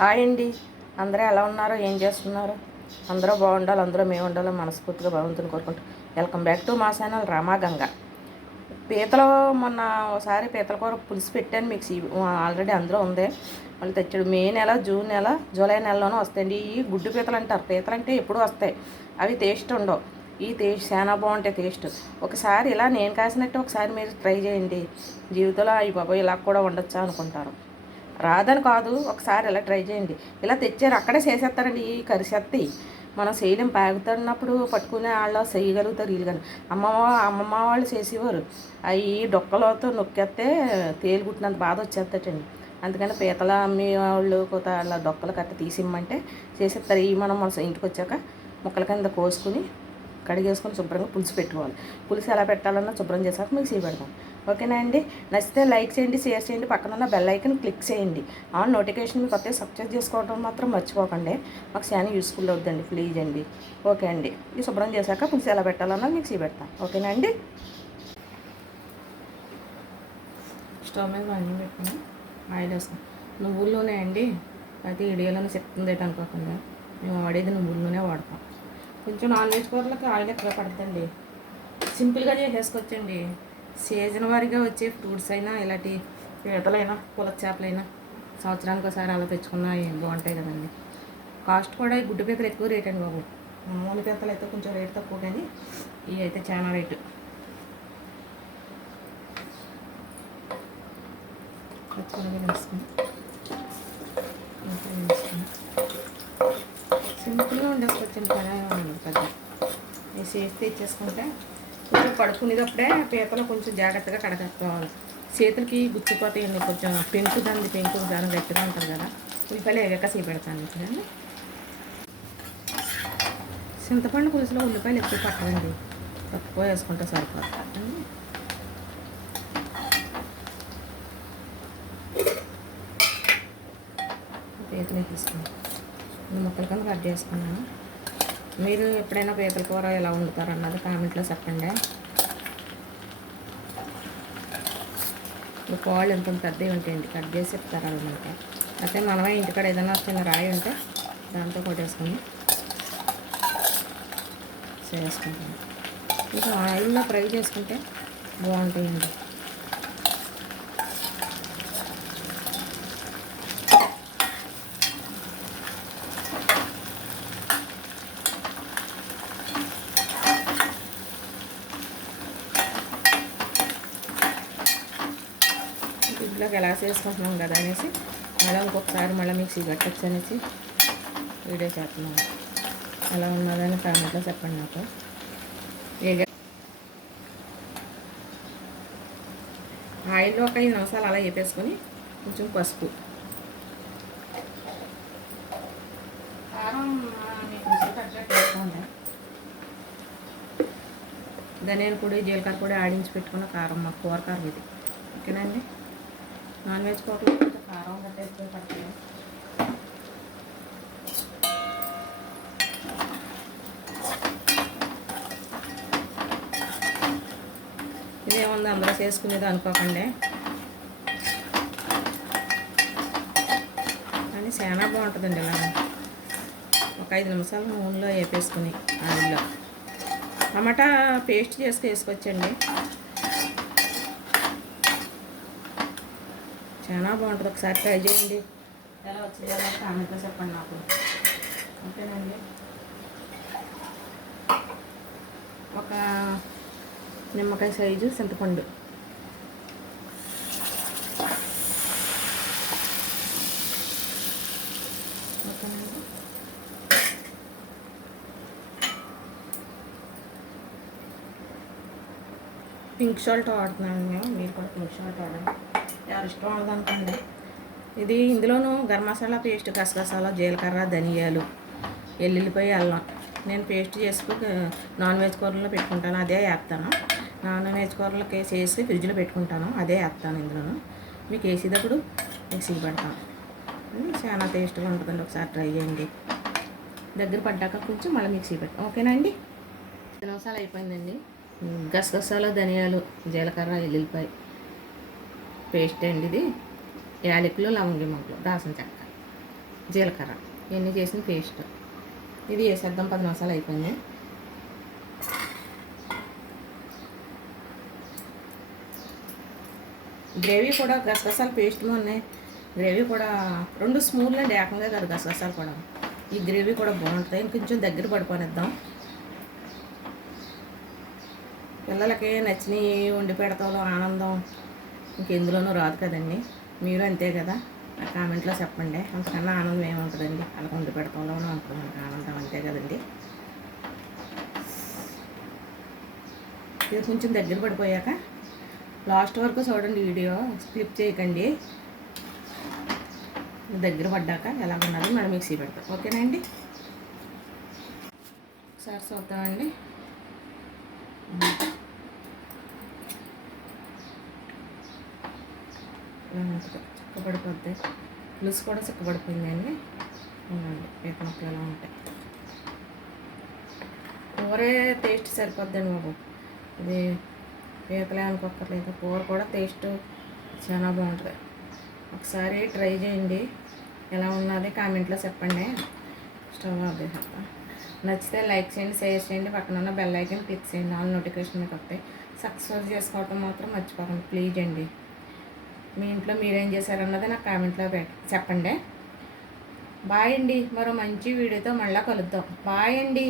Hi అండి. అందరూ ఎలా ఉన్నారో? ఏం చేస్తున్నారు? అందరూ బాగుండాలి అందరూ మేము ఉండాలి మనస్ఫూర్తిగా భగవంతుని కోరుకుంటాం. వెల్కమ్ బ్యాక్ టు మా ఛానల్ రామాగంగ పీతలో మొన్న ఒకసారి పీతల కూర పులుసు పెట్టాను మీకు సీ ఆల్రెడీ అందులో ఉంది. మళ్ళీ తెచ్చాడు. మే నెల జూన్ నెల జూలై నెలలోనూ వస్తాయండి. ఈ గుడ్డు పీతలు అంటారు. పీతలు అంటే ఎప్పుడు వస్తాయి. అవి టేస్ట్ ఉండవు. ఈ టేస్ట్ చాలా బాగుంటాయి టేస్ట్. ఒకసారి ఇలా నేను కాసినట్టు ఒకసారి మీరు ట్రై చేయండి. జీవితంలో అవి బాబా ఇలా కూడా ఉండొచ్చా అనుకుంటారు. రాదని కాదు ఒకసారి ఇలా ట్రై చేయండి. ఇలా తెచ్చారు అక్కడే చేసేస్తారండి ఈ కరిసెత్తి మనం చేయలేం పాగుతున్నప్పుడు పట్టుకునే వాళ్ళు చేయగలుగుతారు వీళ్ళు కానీ. అమ్మమ్మ అమ్మమ్మ వాళ్ళు చేసేవారు. అవి డొక్కలతో నొక్కేస్తే తేలిగుట్టినంత బాధ వచ్చేస్తాటండి. అందుకని పీతల అమ్మే వాళ్ళు కొత్త వాళ్ళ డొక్కలు కట్ట తీసిమ్మంటే చేసేస్తారు. ఇవి మనం మన ఇంటికి వచ్చాక ముక్కల కింద కోసుకుని కడిగేసుకొని శుభ్రంగా పులుసు పెట్టుకోవాలి. పులుసు ఎలా పెట్టాలన్నా శుభ్రం చేసాక మిక్సీ చేపెడతాం ఓకేనా అండి? నచ్చితే లైక్ చేయండి షేర్ చేయండి పక్కన ఉన్న బెల్ ఐకన్ క్లిక్ చేయండి. ఆ నోటిఫికేషన్ మీకు వస్తే సబ్స్క్రైబ్ చేసుకోవడం మాత్రం మర్చిపోకండి. మాకు చాలా యూస్ఫుల్ అవుతుందండి ప్లీజ్ అండి. ఓకే అండి. ఇది శుభ్రం చేశాక పులుసు ఎలా పెట్టాలన్నా మిక్సీ పెడతాం. ఓకేనా అండి? స్టవ్ మీద అన్నీ పెట్టుకుని ఆయిల్ వేస్తాం. నువ్వుల్లోనే నూనె అండి అది ఇడియాలని చెప్తుంది అనుకోకుండా మేము వాడేది నువ్వుల్లోనే వాడతాం. కొంచెం నాన్ వెజ్ కూరలకి ఆయిల్ ఎక్కువ పడుతుంది సింపుల్గా చేసేసుకోవచ్చండి సీజన్ వారిగా వచ్చే ఫ్రూట్స్ అయినా ఇలాంటి పీతలైనా పులస చేపలైనా సంవత్సరానికి ఒకసారి అలా తెచ్చుకున్నా ఏం బాగుంటాయి కదండి. కాస్ట్ కూడా ఈ గుడ్డు పీతలు ఎక్కువ రేట్ అండి బాబు. మామూలు పీతలు అయితే కొంచెం రేట్ తక్కువ కానీ ఇవి అయితే చాలా రేటు. పచ్చిమిరపకాయలు వేసుకుని ఇంకా వేసుకుని సింపుల్గా ఉండకపోవచ్చు పని ఉండదు కదా. వేసి వేస్తే ఇచ్చేసుకుంటే కొంచెం పడుకునేటప్పుడే పీతలు కొంచెం జాగ్రత్తగా కడగట్టుకోవాలి. చేతులకి గుచ్చిపోతాయండి కొంచెం పెంకు దాన్ని పెంకు దాని గట్టిగా ఉంటుంది కదా ఉల్లిపాయలు ఎగక పెడతాను చూడండి. చింతపండు పులుసులో ఉల్లిపాయలు ఎక్కువ పట్టదండి. తక్కువ వేసుకుంటే సరిపోతుంది పీతలు తీసుకున్నాను ముక్కల కింద కట్ చేసుకున్నాను. మీరు ఎప్పుడైనా పీతల కూర ఎలా వండుతారు అన్నది కామెంట్లో చెప్పండి. ఇప్పుడు ఎంత పెద్దవి ఉంటాయండి కట్ చేసి చెప్తారు అవి అయితే మనమే ఇంటికాడ ఏదైనా చిన్న రాయి ఉంటే దాంతో కొట్టేసుకుని చేసుకుంటాం ఇంకా ఆయిల్లో ఫ్రై చేసుకుంటే బాగుంటాయండి. ఇంట్లోకి ఎలా చేసుకుంటున్నాం కదా అనేసి మళ్ళీ ఇంకొకసారి మళ్ళీ మిక్సీ పెట్టచ్చు అనేసి వీడియో చేస్తున్నాను. ఎలా ఉన్నదని కామెంట్లో చెప్పండి నాకు. ఏగ ఆయిల్లో ఒక ఐదు నిమిషాలు అలా వేపేసుకొని కొంచెం పసుపు. ధనియాల పొడి జీలకర్ర పొడి ఆడించి పెట్టుకున్న కారం మా కూర కారం ఇది. ఓకేనండి నాన్ వెజ్ కూరలో కొంచెం కారం గట్ట ఎక్కువ పడుతుంది ఇదేముంది అందరూ చేసుకునేది అనుకోకండి కానీ చాలా బాగుంటుందండి ఇలా. ఒక ఐదు నిమిషాలు నూనెలో వేపేసుకుని ఆయిల్లో. టమాటా పేస్ట్ చేసుకు వేసుకోవచ్చండి చాలా బాగుంటుంది. ఒకసారి ట్రై చేయండి. ఎలా వచ్చింది? ఎలా కామెంట్లో చెప్పండి నాకు. ఓకేనండి. ఒక నిమ్మకాయ సైజు చింతపండు. ఓకేనండి. పింక్ షాల్ట్ వాడుతున్నాను మేము మీరు కూడా పింక్ షాల్ట్ వాడండి. ఎవరు ఇష్టం ఉండదనుకోండి ఇది ఇందులోనూ గరం మసాలా పేస్ట్ గసగసాల జీలకర్ర ధనియాలు ఎల్లుల్లిపాయ అల్లం. నేను పేస్ట్ చేసుకుని నాన్ వెజ్ కూరలో పెట్టుకుంటాను అదే వేస్తాను. నాన్ వెజ్ కూరలకి చేసి ఫ్రిడ్జ్లో పెట్టుకుంటాను అదే వేస్తాను ఇందులోను. మీకు వేసేటప్పుడు మిక్సీ పెడతాను. చాలా టేస్ట్గా ఉంటుందండి ఒకసారి ట్రై చేయండి. దగ్గర పడ్డాక కొంచెం మళ్ళీ మిక్సీ పెట్టాం ఓకేనా అండి? నిమిషాలు అయిపోయిందండి. గసగసాలు ధనియాలు జీలకర్ర ఎల్లుల్లిపాయ పేస్ట్ అండి ఇది యాలకులు లవంగి మొగ్గలు దాసం చెక్క జీలకర్ర ఇవన్నీ చేసిన పేస్ట్. ఇది వేసేద్దాం. పది నిమిషాలు అయిపోయింది. గ్రేవీ కూడా గసగసాలు పేస్ట్ ఉన్నాయి. గ్రేవీ కూడా రెండు స్మూన్లు ఏకంగా కాదు గసగసాలు కూడా. ఈ గ్రేవీ కూడా బాగుంటుంది ఇంకొంచెం దగ్గర పడుకొనిద్దాం. పిల్లలకి నచ్చినవి వండి పెడతాలో ఆనందం. ఇంకెందులోనూ రాదు కదండి. మీరు అంతే కదా. నా కామెంట్లో చెప్పండి. అంతకన్నా ఆనందం ఏముంటుందండి? అలా ఉండి పెడతాలోనే ఉంటుంది. మనకు ఆనందం అంతే కదండి. ఇది కొంచెం దగ్గర పడిపోయాక లాస్ట్ వరకు చూడండి వీడియో. స్లిప్ చేయకండి. దగ్గర పడ్డాక ఎలా ఉన్నది మనం మిక్సీ పెడతాం. ఓకేనండి ఒకసారి చూద్దామండి. ఇలా ఉంటుంది చిక్కబడిపోద్ది పులుసు కూడా చిక్కబడిపోయిందండి అవునండి పీత ముక్కలు ఎలా ఉంటాయి. కూరే టేస్ట్ సరిపోద్దండి బాబు. ఇది పీతలే అనుకోక్కర్లేదు. కూర కూడా టేస్ట్ చాలా బాగుంటుంది. ఒకసారి ట్రై చేయండి. ఎలా ఉన్నది కామెంట్లో చెప్పండి. స్టవ్ ఆఫ్ నచ్చితే లైక్ చేయండి షేర్ చేయండి. పక్కన ఉన్న బెల్ ఐకన్ క్లిక్ చేయండి. ఆల్ నోటిఫికేషన్ మీకు వస్తాయి. సక్సెస్ చేసుకోవటం మాత్రం మర్చిపోకండి. ప్లీజ్ అండి. మీ ఇంట్లో మీరేం చేశారన్నది నాకు కామెంట్లో చెప్పండి. బాయ్ అండి. మరో మంచి వీడియోతో మళ్ళీ కలుద్దాం. బాయ్ అండి.